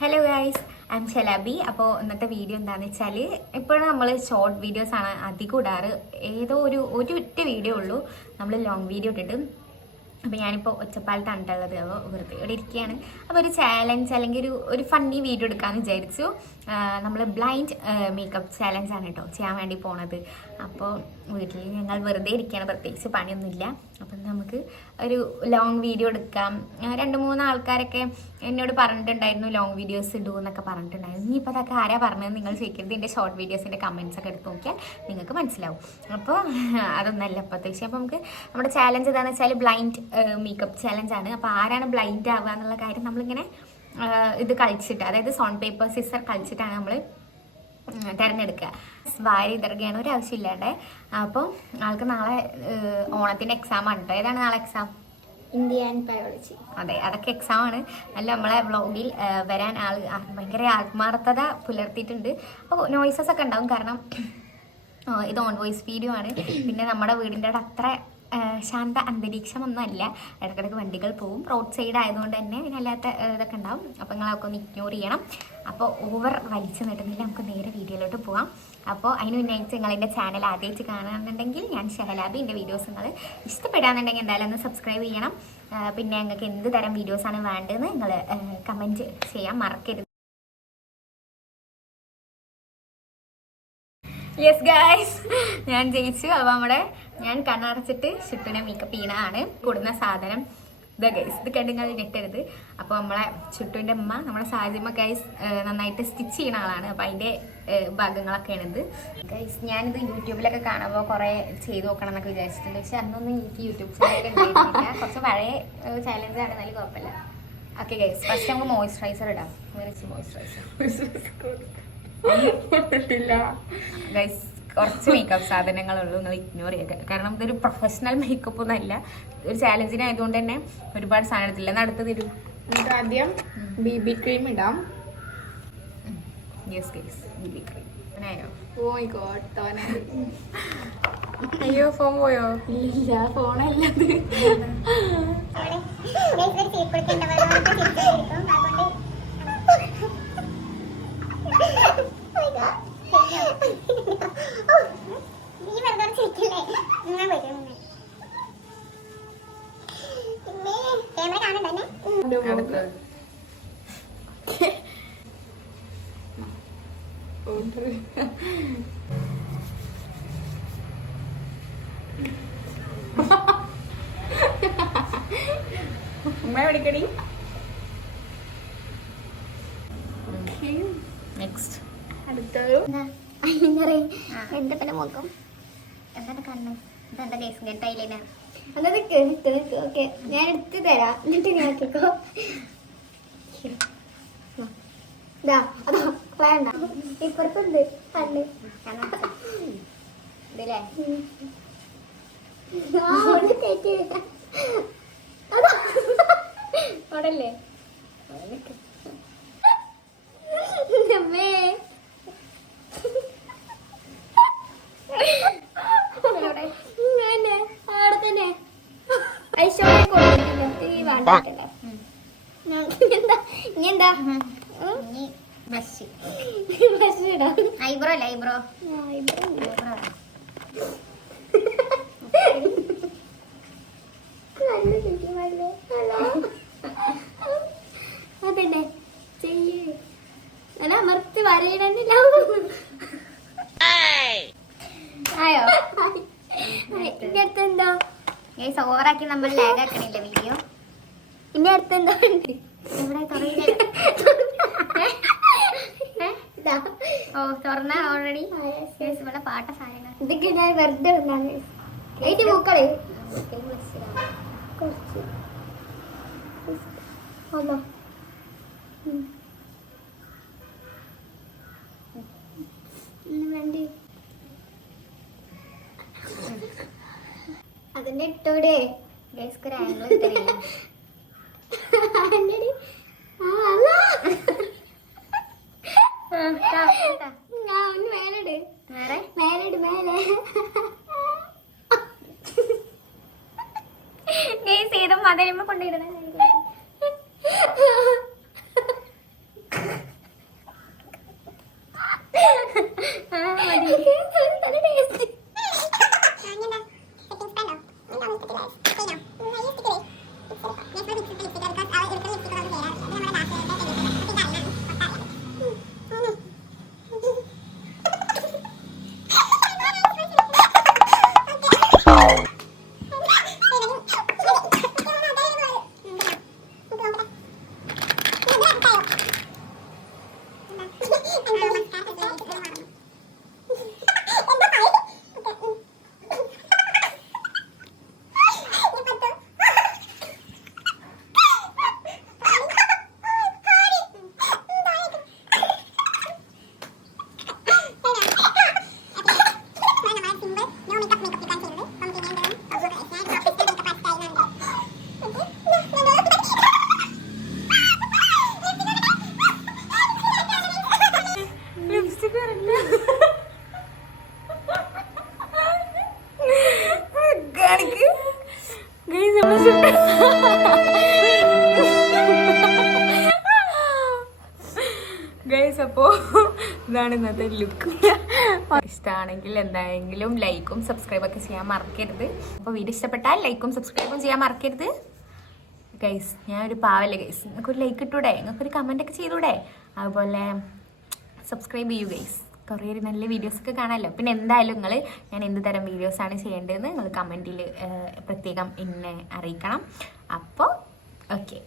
Hello guys, I am Shalabi. അപ്പോൾ ഇന്നത്തെ video എന്താണെന്ന് വെച്ചാൽ, ഇപ്പോഴും നമ്മൾ ഷോർട്ട് വീഡിയോസാണ് അധികം ഇടാറ്. ഏതോ ഒറ്റ വീഡിയോ ഉള്ളൂ നമ്മൾ ലോങ് വീഡിയോ ഇട്ടിട്ട്. അപ്പോൾ ഞാനിപ്പോൾ ഒറ്റപ്പാലത്താണുള്ളത്. അപ്പോൾ വെറുതെ ഇവിടെ ഇരിക്കുകയാണ്. അപ്പോൾ ഒരു ചാലഞ്ച് അല്ലെങ്കിൽ ഒരു ഫണ്ണി വീഡിയോ എടുക്കാമെന്ന് വിചാരിച്ചു. നമ്മൾ ബ്ലൈൻഡ് മേക്കപ്പ് ചാലഞ്ചാണ് കേട്ടോ ചെയ്യാൻ വേണ്ടി പോണത്. അപ്പോൾ വീട്ടിൽ ഞങ്ങൾ വെറുതെ ഇരിക്കുകയാണ്, പ്രത്യേകിച്ച് പണിയൊന്നുമില്ല. അപ്പം നമുക്ക് ഒരു ലോങ് വീഡിയോ എടുക്കാം. 2-3 ആൾക്കാരൊക്കെ എന്നോട് പറഞ്ഞിട്ടുണ്ടായിരുന്നു ലോങ് വീഡിയോസ് ഇടൂ എന്നൊക്കെ പറഞ്ഞിട്ടുണ്ടായിരുന്നു. ഇനിയിപ്പോൾ അതൊക്കെ ആരാ പറഞ്ഞത് നിങ്ങൾ ചോദിക്കരുത്. എൻ്റെ ഷോർട്ട് വീഡിയോസിൻ്റെ കമൻറ്റ്സ് ഒക്കെ എടുത്ത് നോക്കിയാൽ നിങ്ങൾക്ക് മനസ്സിലാവും. അപ്പോൾ അതൊന്നല്ല ഇപ്പോഴത്തെ വിഷയം. അപ്പോൾ നമുക്ക് നമ്മുടെ ചാലഞ്ച് എന്താണെന്ന് വെച്ചാൽ ബ്ലൈൻഡ് മേക്കപ്പ് ചാലഞ്ചാണ്. അപ്പോൾ ആരാണ് ബ്ലൈൻഡ് ആവുക എന്നുള്ള കാര്യം നമ്മളിങ്ങനെ ഇത് കളിച്ചിട്ട്, അതായത് സോൺ പേപ്പർ സിസർ കളിച്ചിട്ടാണ് നമ്മൾ തിരഞ്ഞെടുക്കുക. വാരി ഇതറുകയാണ് ഒരാവശ്യമില്ലാണ്ട്. അപ്പോൾ ആൾക്ക് നാളെ ഓണത്തിൻ്റെ എക്സാമാണ് കേട്ടോ. ഏതാണ് നാളെ എക്സാം? India and biology. അതെ, അതൊക്കെ എക്സാമാണ്. അല്ല, നമ്മളെ വ്ളോഗിൽ വരാൻ ഭയങ്കര ആത്മാർത്ഥത പുലർത്തിയിട്ടുണ്ട്. അപ്പോൾ നോയ്സസ് ഒക്കെ ഉണ്ടാവും, കാരണം ഇത് ഓൺ വോയിസ് വീഡിയോ ആണ്. പിന്നെ നമ്മുടെ വീടിൻ്റെ അവിടെ അത്ര ശാന്ത അന്തരീക്ഷമൊന്നും അല്ല. ഇടയ്ക്കിടയ്ക്ക് വണ്ടികൾ പോവും. റോഡ് സൈഡ് ആയതുകൊണ്ട് തന്നെ ഇതിനല്ലാത്ത ഇതൊക്കെ ഉണ്ടാവും. അപ്പോൾ നിങ്ങളൊക്കെ ഒന്ന് ഇഗ്നോർ ചെയ്യണം. അപ്പോൾ ഓവർ വലിച്ചു നീട്ടുന്നില്ല, നമുക്ക് നേരെ വീഡിയോയിലോട്ട് പോകാം. അപ്പോൾ അതിന് മുന്നായിട്ട് നിങ്ങൾ എൻ്റെ ചാനൽ ആദ്യമായിട്ട് കാണുകയാണെന്നുണ്ടെങ്കിൽ ഞാൻ ഷഹലാബി. എൻ്റെ വീഡിയോസ് നിങ്ങൾ ഇഷ്ടപ്പെടുകയാണെന്നുണ്ടെങ്കിൽ എന്തായാലും ഒന്ന് സബ്സ്ക്രൈബ് ചെയ്യണം. പിന്നെ നിങ്ങൾക്ക് എന്ത് തരം വീഡിയോസാണ് വേണ്ടതെന്ന് നിങ്ങൾ കമൻറ്റ് ചെയ്യാൻ മറക്കരുത്. യെസ് ഗൈസ്, ഞാൻ ജയിച്ചു. അപ്പോൾ ഞാൻ കണ്ണടച്ചിട്ട് ചുട്ടിനെ മേക്കപ്പ് ചെയ്യണതാണ്. കൂടുന്ന സാധനം ഇതാ ഗൈസ്. ഇത് കണ്ട് നിങ്ങൾ ഞെട്ടരുത്. അപ്പോൾ നമ്മളെ ചുട്ടുവിൻ്റെ അമ്മ, നമ്മുടെ സാജിമ്മ ഗൈസ് നന്നായിട്ട് സ്റ്റിച്ച് ചെയ്യുന്ന ആളാണ്. അപ്പോൾ അതിൻ്റെ ഭാഗങ്ങളൊക്കെയാണിത് ഗൈസ്. ഞാനിത് യൂട്യൂബിലൊക്കെ കാണുമ്പോൾ കുറേ ചെയ്ത് നോക്കണം എന്നൊക്കെ വിചാരിച്ചിട്ടുണ്ട്. പക്ഷെ അന്നൊന്നും എനിക്ക് യൂട്യൂബ് ചാനൽ ഉണ്ടായിരുന്നില്ല. കുറച്ച് പഴയ ചാലഞ്ചാണ്, എന്നാലും കുഴപ്പമില്ല. ഓക്കെ ഗൈസ്, ഫസ്റ്റ് നമുക്ക് മോയ്സ്ചറൈസർ ഇടാം. ഗൈസ്, കുറച്ച് മേക്കപ്പ് സാധനങ്ങളുള്ളൂ, നിങ്ങൾ ഇഗ്നോർ ചെയ്യുക. കാരണം ഇതൊരു പ്രൊഫഷണൽ മേക്കപ്പ് ഒന്നും അല്ല. ഒരു ചാലഞ്ചിനായതുകൊണ്ട് തന്നെ ഒരുപാട് സാധനം എടുത്തില്ല. അടുത്ത് തരും. എന്നിട്ട് ആദ്യം BB ക്രീം ഇടാം. Yes guys, BB cream. അങ്ങനെയോ? ഓ മൈ ഗോഡ്, തോന്നായി. അയ്യോ, ഫോൺ പോയോ? ഇല്ല, ഫോണല്ലത്. വിളിക്കടി. നെക്സ്റ്റ് അടുത്തൊരു എന്താ പിന്നെ നോക്കും. എന്താണ് കണ്ണ്? ഇതെന്താ കേസ് കേട്ടയില്ലേ? ഓക്കെ, ഞാൻ എടുത്ത് തരാം. എന്നിട്ട് ഞാൻ ആക്കിക്കോ. വേണ്ട, ഇപ്പുറത്തുണ്ട് കണ്ണ്. ഇതില്ലേ അവിടല്ലേ? അവിടെ തന്നെ ഐബ്രോ അല്ല, ഐബ്രോ അതന്നെ ചെയ്യേ. അല്ല, അമർത്തി വരയിടന്നില്ല. ആയോ? ഇനി അടുത്തെന്തോ ഗൈസ്, ഓവറാക്കി നമ്മൾ ലാഗ് ആക്കണില്ല വീഡിയോ. ഇനി അടുത്തെന്തോ ഇവിടെ ഓ തുറന്ന ഓൾറെഡി. ഇവിടെ പാട്ട സാധനങ്ങൾ ഇതൊക്കെ ഞാൻ വെറുതെ ഇടുന്നാണ്. പൂക്കളെ കുറച്ച് അല്ലോ. വേണ്ടി അതിന്റെ ഇട്ടോടെ ഗൈസ് ഒരു ആംഗിൾ കിട്ടണില്ല. മേലിട് മേലെ ഗൈസ്, ഏതോ മതരുമ്പോ കൊണ്ടിടുന്ന ഗൈസ്, അപ്പോൾ ഇതാണ് ഇന്നത്തെ ലുക്ക്. ഇഷ്ടമാണെങ്കിൽ എന്തായെങ്കിലും ലൈക്കും സബ്സ്ക്രൈബൊക്കെ ചെയ്യാൻ മറക്കരുത്. അപ്പോൾ വീഡിയോ ഇഷ്ടപ്പെട്ടാൽ ലൈക്കും സബ്സ്ക്രൈബും ചെയ്യാൻ മറക്കരുത് ഗൈസ്. ഞാനൊരു പാവല്ലേ ഗൈസ്, നിങ്ങൾക്കൊരു ലൈക്ക് ഇട്ടൂടെ, നിങ്ങൾക്കൊരു കമൻറ്റൊക്കെ ചെയ്തൂടെ, അതുപോലെ സബ്സ്ക്രൈബ് ചെയ്യൂ ഗൈസ്. കുറേ നല്ല വീഡിയോസൊക്കെ കാണാമല്ലോ. പിന്നെ എന്തായാലും ഞാൻ എന്ത് തരം വീഡിയോസാണ് ചെയ്യേണ്ടതെന്ന് നിങ്ങൾ കമൻറ്റിൽ പ്രത്യേകം എന്നെ അറിയിക്കണം. അപ്പോൾ ഓക്കെ.